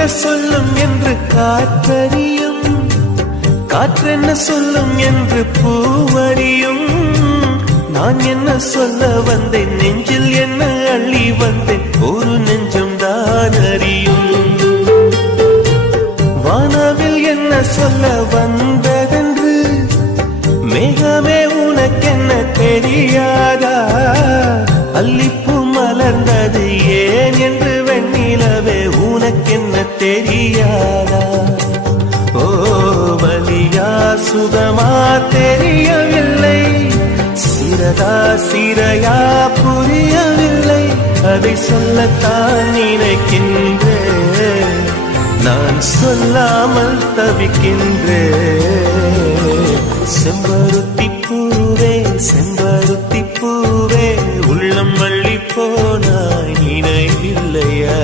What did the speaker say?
என்ன சொல்லும் என்று காற்றறியும், காற்றென்ன சொல்லும் என்று பூவறியும். நான் என்ன சொல்ல வந்தேன், நெஞ்சில் என்ன அள்ளி வந்தேன், ஒரு நெஞ்சம் தான் அறியும். வானவில் என்ன சொல்ல வந்ததென்று மேகமே உனக்கென்ன தெரியாதா? அல்லிப்பூ மலர்ந்தது ஏன் என்று வெண்ணிலவே உனக்கென்ன தெரியாதா? ஓ வலியா சுகமா தெரியவில்லை, சிறதா சிறையா புரியவில்லை. அதை சொல்லத்தான் நினைக்கின்றேன், நான் சொல்லாமல் தவிக்கின்றேன். செம்பருத்தி பூவே செம்பருத்தி பூவே, உள்ளம் அள்ளி போனாய் நினைவில்லையா?